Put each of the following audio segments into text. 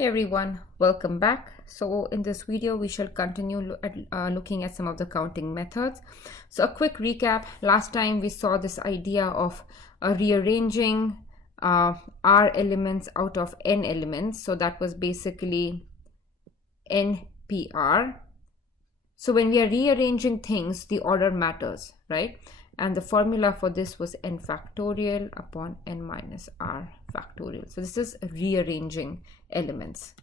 Hey everyone, welcome back. So in this video, we shall continue looking at some of the counting methods. So a quick recap, last time we saw this idea of rearranging R elements out of N elements. So that was basically NPR. So when we are rearranging things, the order matters, right? And the formula for this was n factorial upon n minus r factorial. So this is rearranging elements.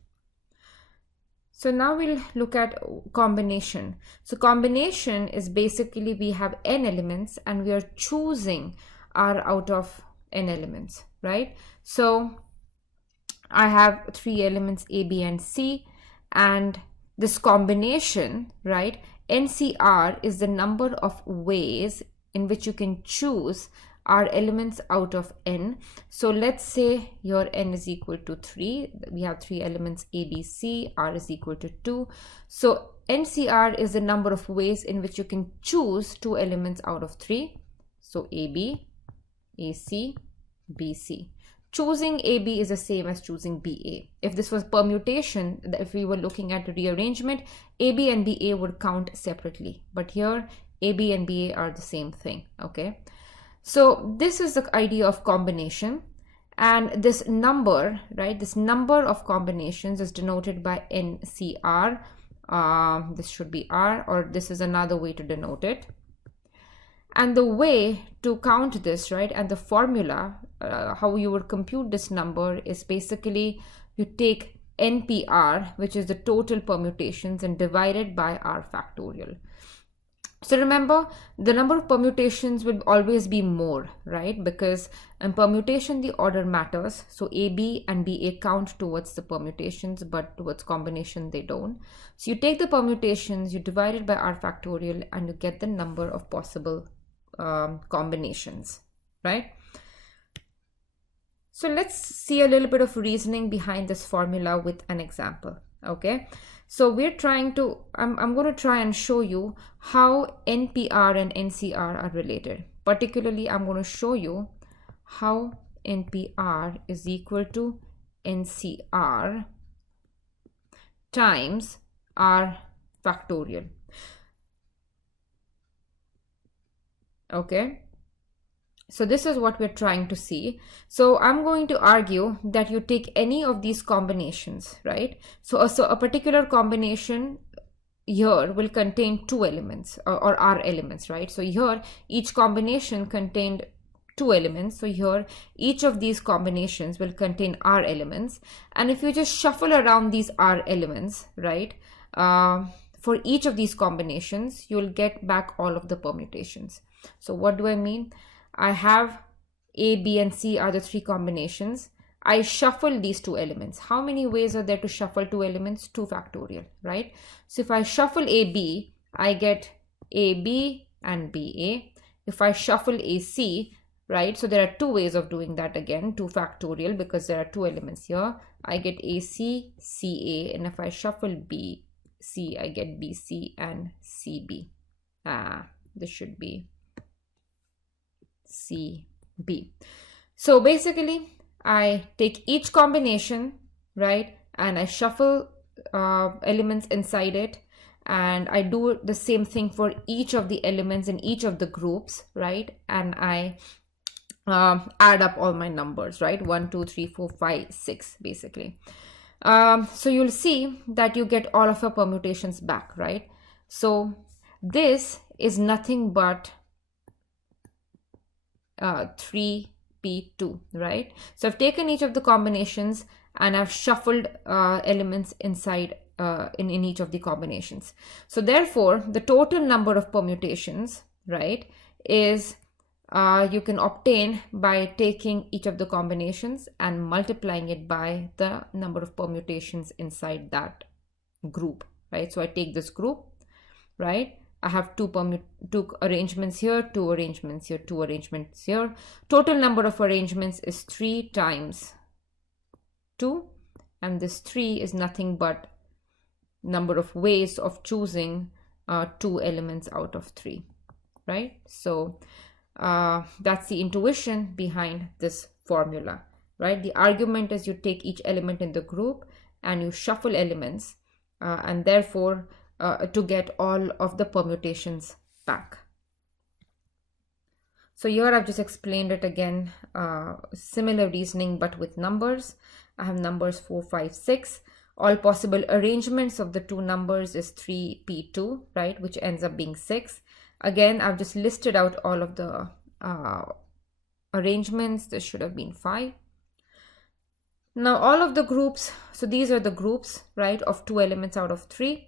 So now we'll look at combination. So combination is basically we have n elements and we are choosing r out of n elements, right? So I have three elements A, B, and C, and this combination, right? NCR is the number of ways in which you can choose R elements out of n. So let's say your n is equal to 3. We have three elements A, B, C. R is equal to 2. So NCR is the number of ways in which you can choose two elements out of 3. So AB, AC, BC. Choosing AB is the same as choosing BA. If this was permutation, if we were looking at rearrangement, AB and BA would count separately. But here, AB and BA are the same thing, okay? So this is the idea of combination. And this number, right, this number of combinations is denoted by NCR. This should be R, or this is another way to denote it. And the way to count this, right, and the formula, how you would compute this number is basically you take NPR, which is the total permutations, and divide it by R factorial. So remember, the number of permutations will always be more, right? Because in permutation, the order matters. So AB and BA count towards the permutations, but towards combination, they don't. So you take the permutations, you divide it by R factorial, and you get the number of possible combinations, right? So let's see a little bit of reasoning behind this formula with an example, okay? So we're trying to, I'm going to try and show you how NPR and NCR are related. Particularly, I'm going to show you how NPR is equal to NCR times R factorial. Okay, so this is what we're trying to see. So I'm going to argue that you take any of these combinations, right? So a particular combination here will contain two elements or R elements, right? So here each combination contained two elements. So here each of these combinations will contain R elements. And if you just shuffle around these R elements, right? For each of these combinations, you'll get back all of the permutations. So what do I mean? I have A, B, and C are the three combinations. I shuffle these two elements. How many ways are there to shuffle two elements? 2 factorial, right? So if I shuffle AB, I get AB and BA. If I shuffle AC, right? So there are two ways of doing that again, 2 factorial, because there are two elements here. I get AC, CA, and if I shuffle BC, I get BC and CB. This should be CB. So basically, I take each combination, right, and I shuffle elements inside it, and I do the same thing for each of the elements in each of the groups, right, and I add up all my numbers, right, 1, 2, 3, 4, 5, 6, basically. So you'll see that you get all of your permutations back, right? So this is nothing but 3p2, right? So I've taken each of the combinations and I've shuffled elements inside in each of the combinations. So therefore, the total number of permutations, right, is you can obtain by taking each of the combinations and multiplying it by the number of permutations inside that group, right? So I take this group, right? I have two arrangements here, 2 arrangements here, 2 arrangements here. Total number of arrangements is 3 times 2. And this 3 is nothing but number of ways of choosing 2 elements out of 3, right? So that's the intuition behind this formula, right? The argument is you take each element in the group and you shuffle elements, and therefore to get all of the permutations back. So here I've just explained it again, similar reasoning but with numbers. I have numbers 4, 5, 6. All possible arrangements of the two numbers is 3p2, right, which ends up being 6. Again, I've just listed out all of the arrangements. This should have been 5. Now all of the groups, so these are the groups, right, of 2 elements out of 3,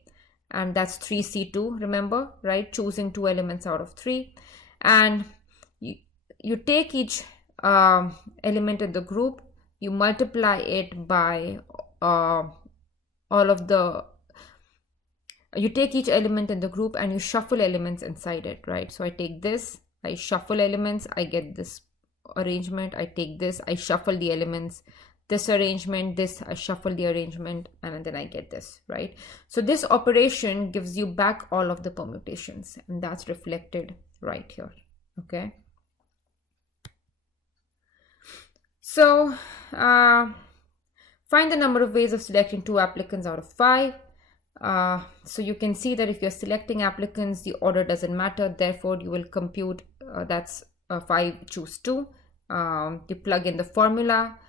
and that's 3c2, remember, right, choosing 2 elements out of 3. And you take each element in the group, you multiply it by you take each element in the group and you shuffle elements inside it, right? So I take this, I shuffle elements, I get this arrangement. I take this, I shuffle the elements, this arrangement, this, I shuffle the arrangement, and then I get this, right? So this operation gives you back all of the permutations, and that's reflected right here, okay? So find the number of ways of selecting 2 applicants out of 5. So you can see that if you're selecting applicants, the order doesn't matter. Therefore, you will compute that's 5, choose 2. You plug in the formula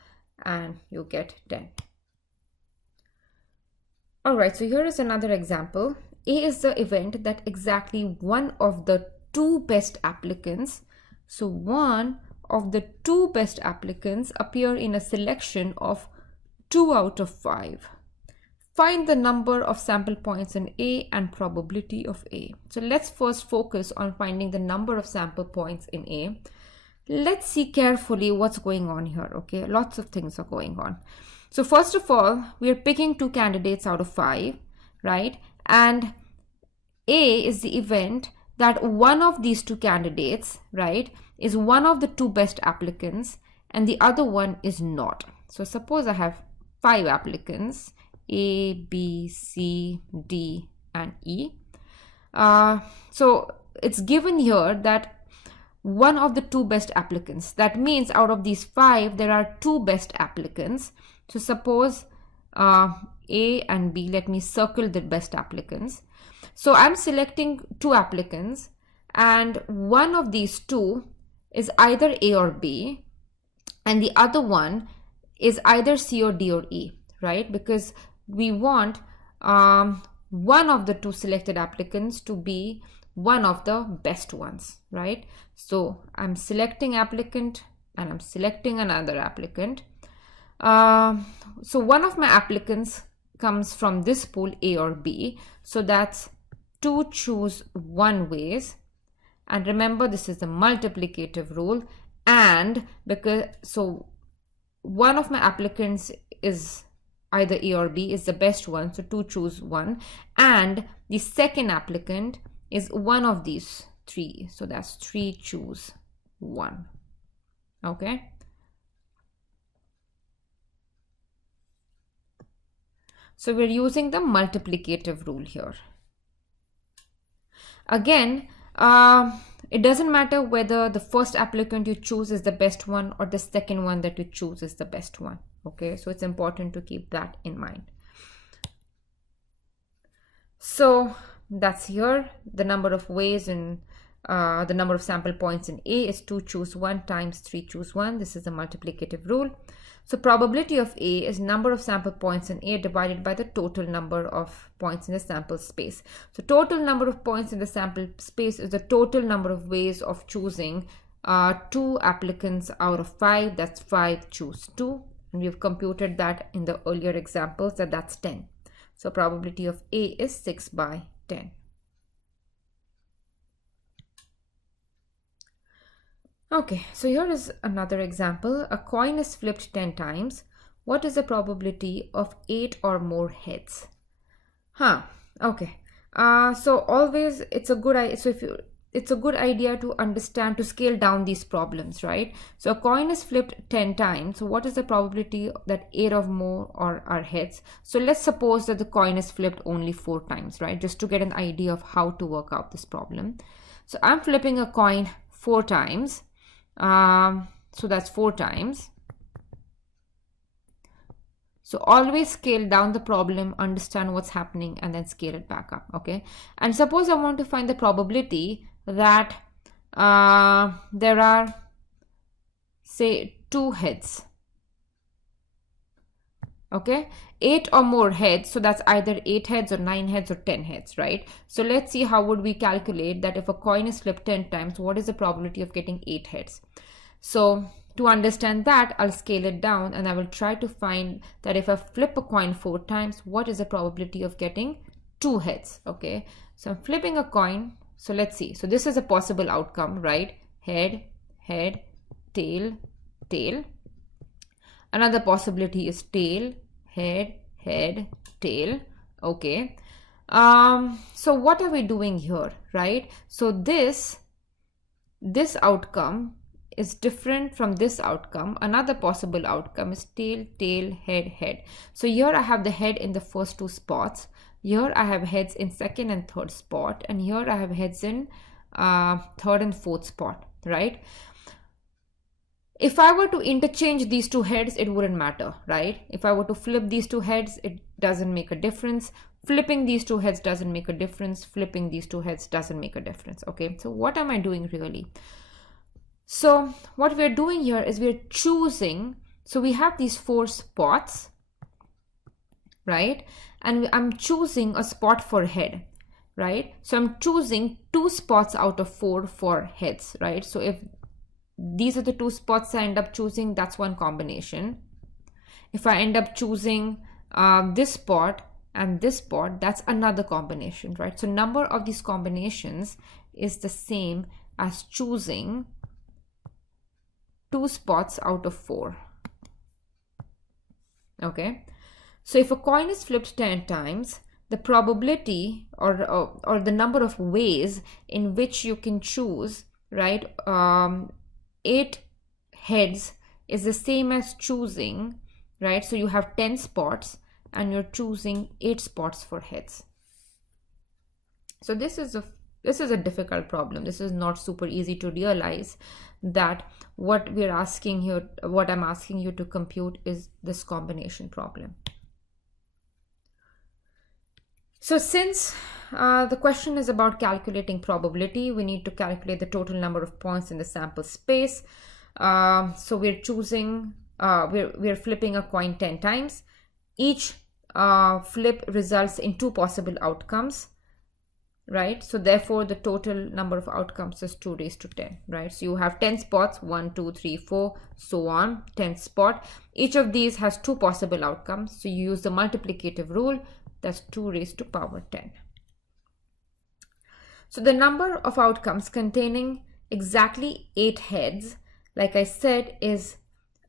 and you get 10. All right, so here is another example. A is the event that exactly one of the 2 best applicants, so one of the 2 best applicants appear in a selection of 2 out of 5. Find the number of sample points in A and probability of A. So let's first focus on finding the number of sample points in A. Let's see carefully what's going on here, okay? Lots of things are going on. So first of all, we are picking 2 candidates out of 5, right? And A is the event that one of these 2 candidates, right, is one of the 2 best applicants and the other one is not. So suppose I have 5 applicants, A, B, C, D, and E. So it's given here that one of the 2 best applicants. That means out of these 5, there are 2 best applicants. So suppose A and B, let me circle the best applicants. So I'm selecting 2 applicants and one of these 2 is either A or B and the other one is either C or D or E, right? Because we want one of the 2 selected applicants to be one of the best ones, right? So I'm selecting applicant and I'm selecting another applicant. So one of my applicants comes from this pool, A or B. So that's 2 choose 1 ways. And remember, this is the multiplicative rule. And because, so one of my applicants is either A or B is the best one. So 2 choose 1. And the second applicant is one of these 3. So that's 3 choose 1. Okay. So we're using the multiplicative rule here. Again, it doesn't matter whether the first applicant you choose is the best one or the second one that you choose is the best one. Okay, so it's important to keep that in mind. So that's here. The number of ways in the number of sample points in A is 2 choose 1 times 3 choose 1. This is the multiplicative rule. So probability of A is number of sample points in A divided by the total number of points in the sample space. So total number of points in the sample space is the total number of ways of choosing 2 applicants out of 5. That's 5 choose 2. And we've computed that in the earlier examples, that's 10. So probability of A is 6 by 10. Okay, so here is another example. A coin is flipped 10 times. What is the probability of 8 or more heads? Okay. So always it's a good idea to understand, to scale down these problems, right? So a coin is flipped 10 times. So what is the probability that 8 or more are heads? So let's suppose that the coin is flipped only 4 times, right? Just to get an idea of how to work out this problem. So I'm flipping a coin 4 times. So that's 4 times. So always scale down the problem, understand what's happening, and then scale it back up. Okay. And suppose I want to find the probability that there are, say, 2 heads. Okay, 8 or more heads, so that's either 8 heads or 9 heads or 10 heads, right? So let's see how would we calculate that if a coin is flipped 10 times, what is the probability of getting 8 heads? So to understand that, I'll scale it down and I will try to find that if I flip a coin 4 times, what is the probability of getting 2 heads? Okay, so I'm flipping a coin. So let's see. So this is a possible outcome, right? Head, head, tail, tail. Another possibility is tail, head, head, tail. Okay. So what are we doing here, right? So this outcome is different from this outcome. Another possible outcome is tail, tail, head, head. So here I have the head in the first 2 spots. Here I have heads in second and third spot. And here I have heads in third and fourth spot, right? If I were to interchange these 2 heads, it wouldn't matter, right? If I were to flip these 2 heads, it doesn't make a difference. Flipping these 2 heads doesn't make a difference. Flipping these 2 heads doesn't make a difference, okay? So what am I doing really? So what we're doing here is we're choosing, so we have these 4 spots, right? And I'm choosing a spot for head, right? So I'm choosing 2 spots out of 4 for heads, right? So if these are the 2 spots I end up choosing, that's one combination. If I end up choosing this spot and this spot, that's another combination, right? So number of these combinations is the same as choosing 2 spots out of 4. Okay. So if a coin is flipped 10 times, the probability or the number of ways in which you can choose, right, 8 heads is the same as choosing, right? So you have 10 spots and you're choosing 8 spots for heads. So this is a difficult problem. This is not super easy to realize that what I'm asking you to compute is this combination problem. So since the question is about calculating probability, we need to calculate the total number of points in the sample space. So we're choosing, we're flipping a coin 10 times. Each flip results in 2 possible outcomes, right? So therefore the total number of outcomes is 2 raised to 10, right? So you have 10 spots, 1, 2, 3, 4, so on, 10th spot. Each of these has 2 possible outcomes. So you use the multiplicative rule. That's 2 raised to power 10. So the number of outcomes containing exactly 8 heads, like I said, is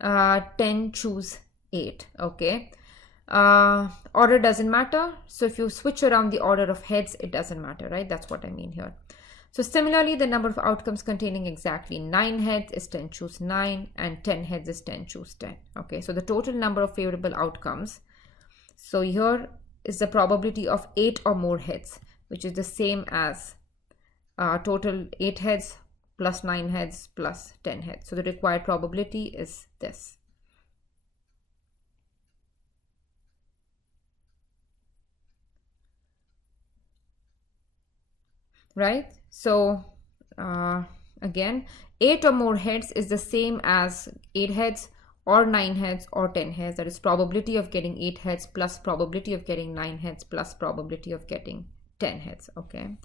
10 choose 8. Okay. Order doesn't matter. So if you switch around the order of heads, it doesn't matter, right? That's what I mean here. So similarly, the number of outcomes containing exactly 9 heads is 10 choose 9 and 10 heads is 10 choose 10. Okay. So the total number of favorable outcomes. So here is the probability of 8 or more heads, which is the same as total 8 heads plus 9 heads plus 10 heads. So the required probability is this. Right? So again, 8 or more heads is the same as 8 heads or 9 heads or 10 heads. That is probability of getting 8 heads plus probability of getting 9 heads plus probability of getting 10 heads. Okay.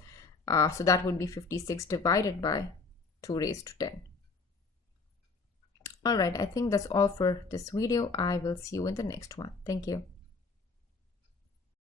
So that would be 56 divided by 2 raised to 10. All right. I think that's all for this video. I will see you in the next one. Thank you.